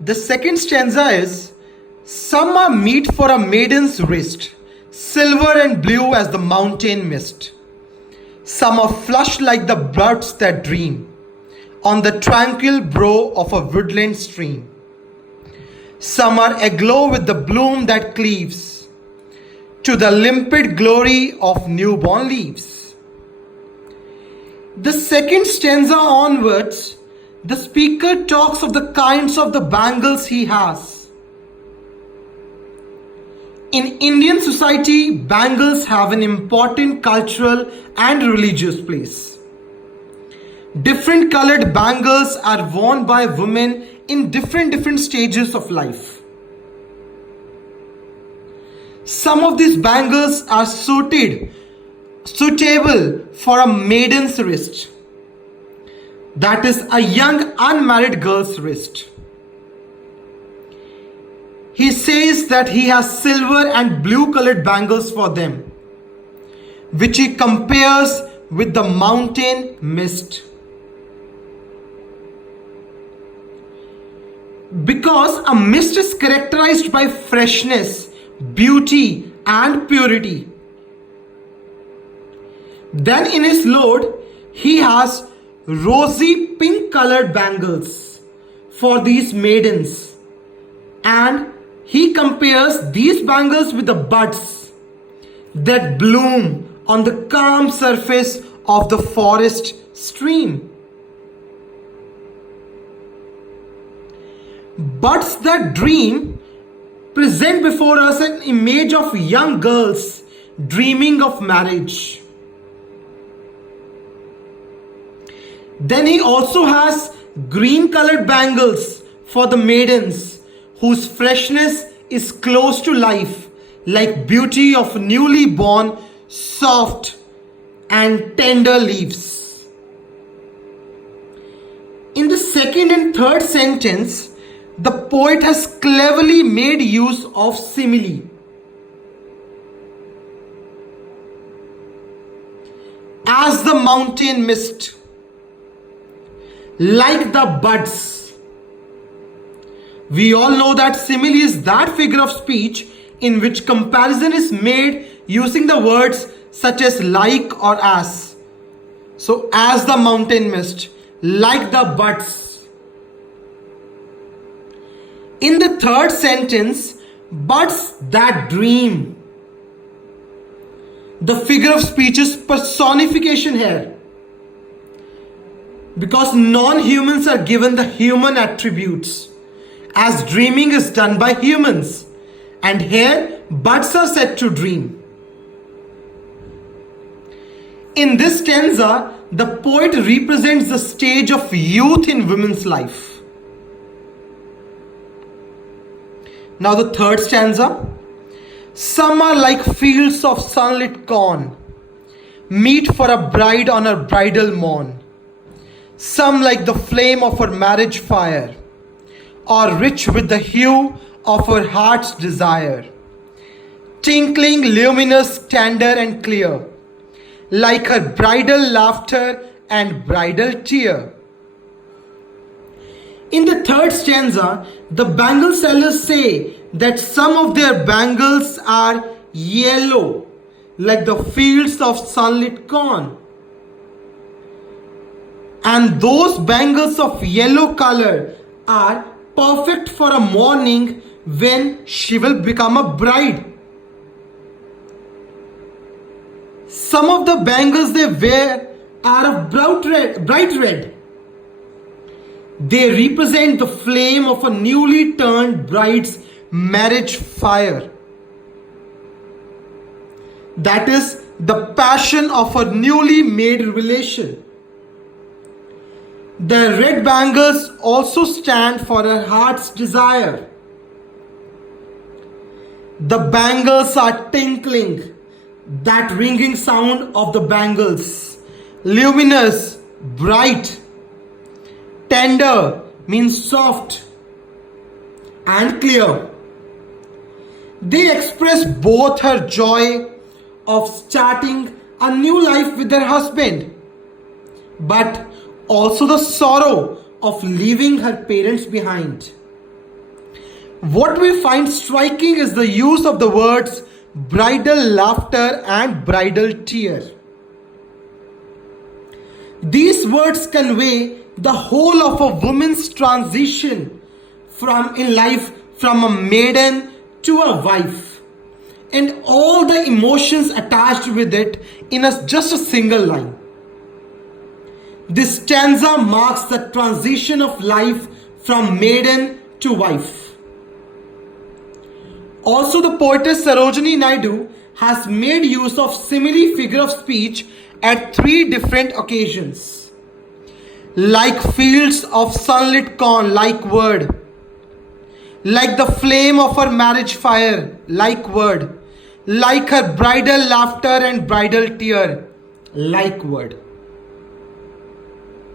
The second stanza is, some are meet for a maiden's wrist, silver and blue as the mountain mist. Some are flushed like the buds that dream on the tranquil brow of a woodland stream. Some are aglow with the bloom that cleaves to the limpid glory of newborn leaves. The second stanza onwards, the speaker talks of the kinds of the bangles he has. In Indian society, bangles have an important cultural and religious place. Different colored bangles are worn by women in different stages of life. Some of these bangles are suitable for a maiden's wrist, that is a young unmarried girl's wrist. He says that he has silver and blue colored bangles for them, which he compares with the mountain mist. Because a mist is characterized by freshness, beauty, and purity. Then in his load, he has rosy pink colored bangles for these maidens, and he compares these bangles with the buds that bloom on the calm surface of the forest stream. Buds that dream present before us an image of young girls dreaming of marriage. Then he also has green colored bangles for the maidens whose freshness is close to life, like beauty of newly born, soft and tender leaves. In the second and third sentence, the poet has cleverly made use of simile. As the mountain mist, like the buds. We all know that simile is that figure of speech in which comparison is made using the words such as like or as. So, as the mountain mist, like the buds. In the third sentence, buds that dream. The figure of speech is personification here, because non-humans are given the human attributes, as dreaming is done by humans, and here buds are said to dream. In this stanza, the poet represents the stage of youth in women's life. Now the third stanza. Some are like fields of sunlit corn, meet for a bride on her bridal morn. Some like the flame of her marriage fire, or rich with the hue of her heart's desire. Tinkling, luminous, tender and clear, like her bridal laughter and bridal tear. In the third stanza, the bangle sellers say that some of their bangles are yellow, like the fields of sunlit corn. And those bangles of yellow color are perfect for a morning when she will become a bride. Some of the bangles they wear are of bright red. They represent the flame of a newly turned bride's marriage fire. That is the passion of a newly made relation. The red bangles also stand for her heart's desire. The bangles are tinkling, that ringing sound of the bangles. Luminous, bright. Tender means soft and clear. They express both her joy of starting a new life with her husband, but also the sorrow of leaving her parents behind. What we find striking is the use of the words bridal laughter and bridal tear. These words convey the whole of a woman's transition in life from a maiden to a wife, and all the emotions attached with it in just a single line. This stanza marks the transition of life from maiden to wife. Also, the poetess Sarojini Naidu has made use of simile figure of speech at 3 different occasions. Like fields of sunlit corn, like word. Like the flame of her marriage fire, like word. Like her bridal laughter and bridal tear, like word.